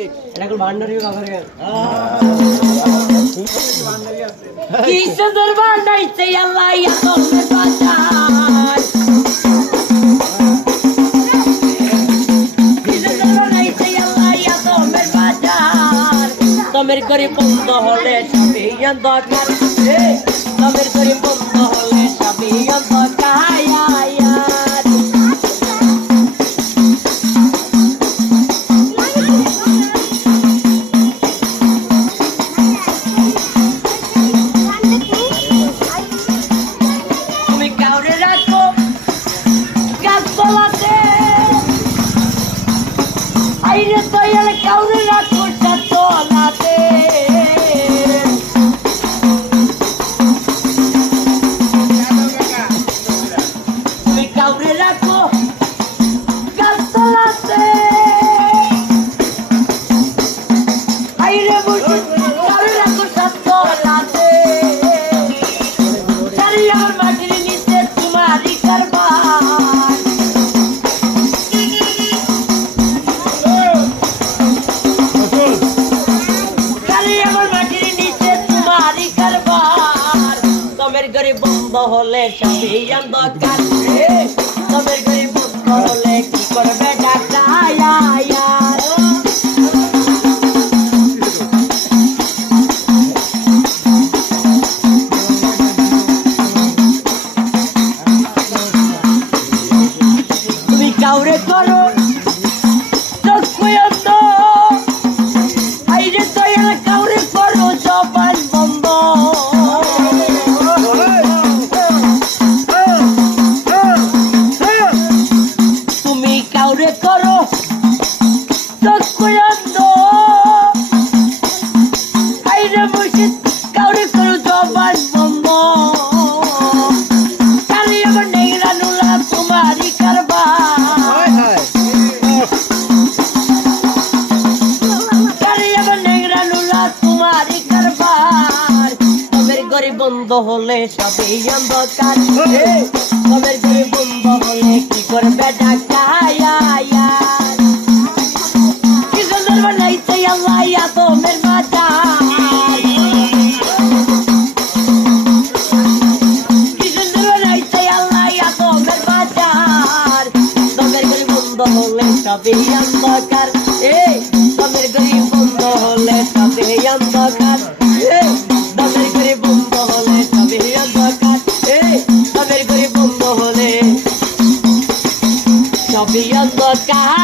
এটা কোন ভান্ডারি বাবার গান কি সুন্দর বানাইছে আল্লাহ ইয়া তোমরা বাজার কি সুন্দর বানাইছে আল্লাহ ইয়া তোমরা বাজার তোমের করে বন্ধ হলে সবই অন্ধকার তোমের করে বন্ধ হলে সবই অন্ধকার aire estoy al caure la cocha toda me caure la cocha toda aire mucho caure la cocha toda chariya magri nite tumhari karba गरीब बंद होले सभी अंधकार तमेर गरीब बंद होले की करबे डाका यार তুমি কাউরে করো তো কইত আইরে দয়াল কাউরে করো জবান বন্ধ করো তো কইত আইরে বসে কাউরে করো জবান বন্ধ কালি আমার নেইরা নুলা তোমারি কারবার কালি আমার নেইরা নুলা তোমারি কারবার তোমের গরিব বন্ধ হলে সবই অন্ধকার তোমের গরিব বন্ধ হলে কি করবে ডাকা কি সুন্দর বানাইছে আল্লাহ ইয়া তোমের বাজার কি সুন্দর বানাইছে আল্লাহ ইয়া তোমের বাজার তোমের গরিব বন্ধ হলে সবই অন্ধকার তোমের গরিব বন্ধ হলে সবই অন্ধকার তোমের গরিব বন্ধ হলে সবই অন্ধকার তোমের গরিব বন্ধ হলে সবই অন্ধকার